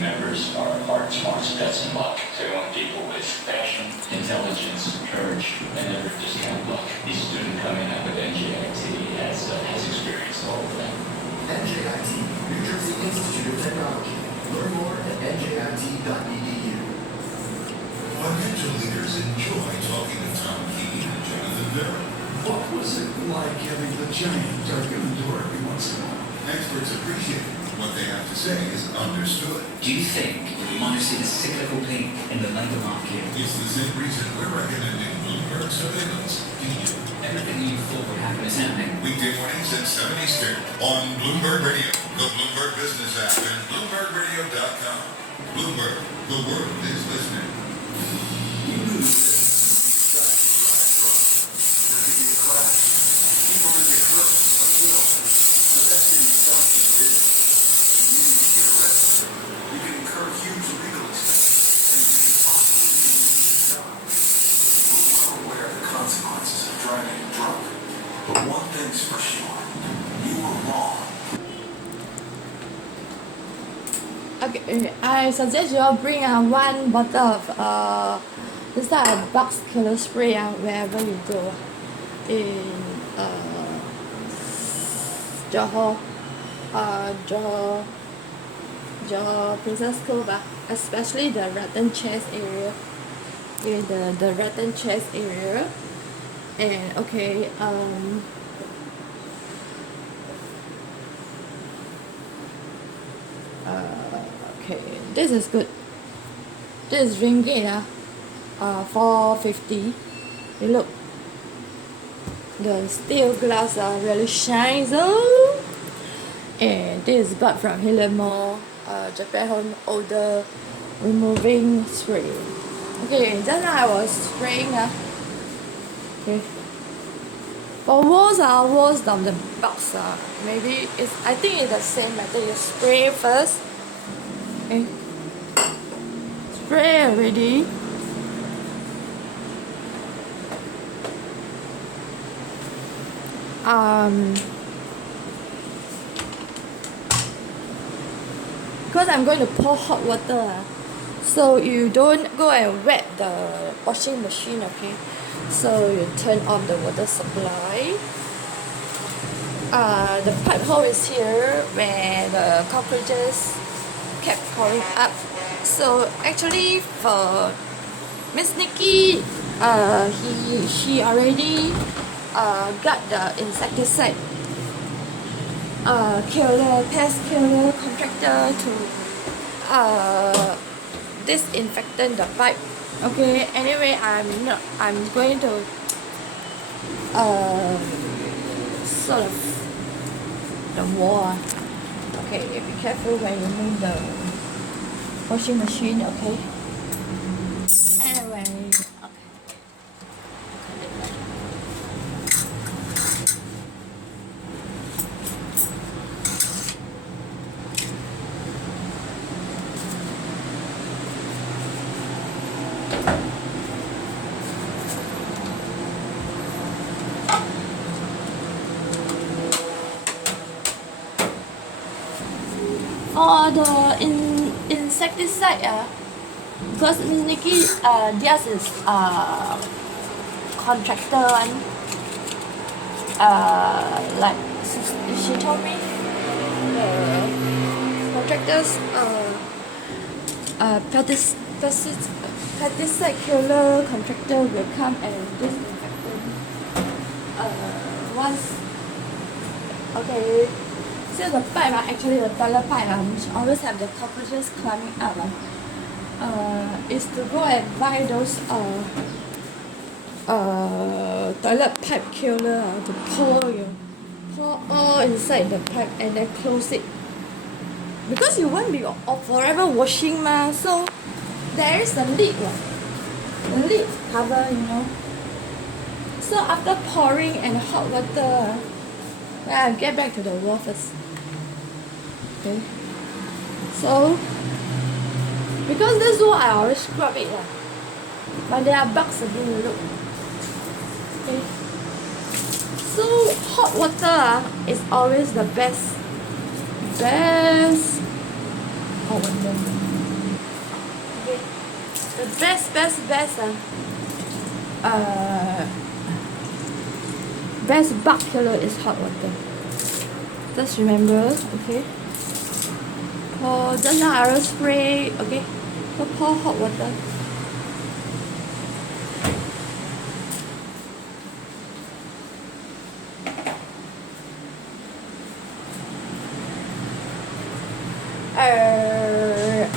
team members are heart, smarts, guts, and luck. So we want people with passion, intelligence, courage, and never discount luck. Each student coming out with NJIT has experienced all of that. NJIT, New Jersey Institute of Technology. Learn more at njit.edu. Financial leaders enjoy talking to Tom Keene and Jonathan Vera. What was it like having the giant argument door every once in a while? Experts appreciate it. What they have to say is understood. Do you think we might have seen a cyclical peak in the labour market? It's the same reason we're recommending Bloomberg surveillance to you. Everything you thought would happen is happening. Weekday mornings at 7 Eastern on Bloomberg Radio, the Bloomberg Business app, and BloombergRadio.com. Bloomberg, the world is listening. You knew that you tried to drive drunk. There could be a crash. People would get hurt or killed. The best thing you doctors did, you need to get arrested. You can incur huge legal expenses, and you could possibly lose your job. You were well aware of the consequences of driving drunk. But one thing's for sure, you were wrong. Okay, I suggest you all bring one bottle of this type of box killer spray wherever you go in Johor, Princess Cove, especially the Rattan Chest area, in the Rattan Chest area, and okay, okay, this is good. This is ringgit, 450. You look, the steel glass really shines. Oh, and this is bought from Hillamore, Japan Home Odor Removing Spray. Okay, just now I was spraying. Okay. For walls of the box, maybe it's. I think it's the same method. You spray first. Okay. Spray already. Because I'm going to pour hot water, so you don't go and wet the washing machine, okay? So you turn on the water supply. The pipe hole is here where the cockroaches kept crawling up. So actually for Miss Nikki, she already got the insecticide pest killer contractor to disinfectant the pipe. Okay, anyway, I'm going to sort of the wall. Okay, be careful when you move the washing machine, okay? Anyway, okay. For the insecticide, because Miss Nikki, theirs is contractor one. Like she told me, contractors pesticide killer contractor will come and disinfect once. Okay. So the pipe, actually the toilet pipe, which always have the cockroaches climbing up, is to go and buy those toilet pipe killer to pour all inside the pipe and then close it. Because you won't be forever washing so there is a lid, the lid cover, So after pouring and hot water, I'll get back to the wall first. Okay. So because this wall I always scrub it, but there are bugs again, look. Okay. So hot water is always the best hot water. Okay. The best best bug killer is hot water. Just remember, okay? Pour just now arrow spray, okay? So pour hot water.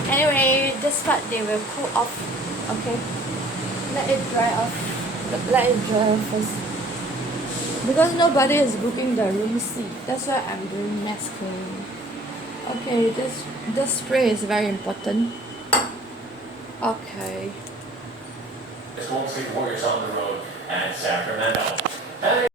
Anyway, this part they will cool off, okay? Let it dry off. Let it dry off first. Because nobody is booking the room seat. That's why I'm doing mass cleaning. Okay, this spray is very important. Okay. This won't see warriors on the road at Sacramento.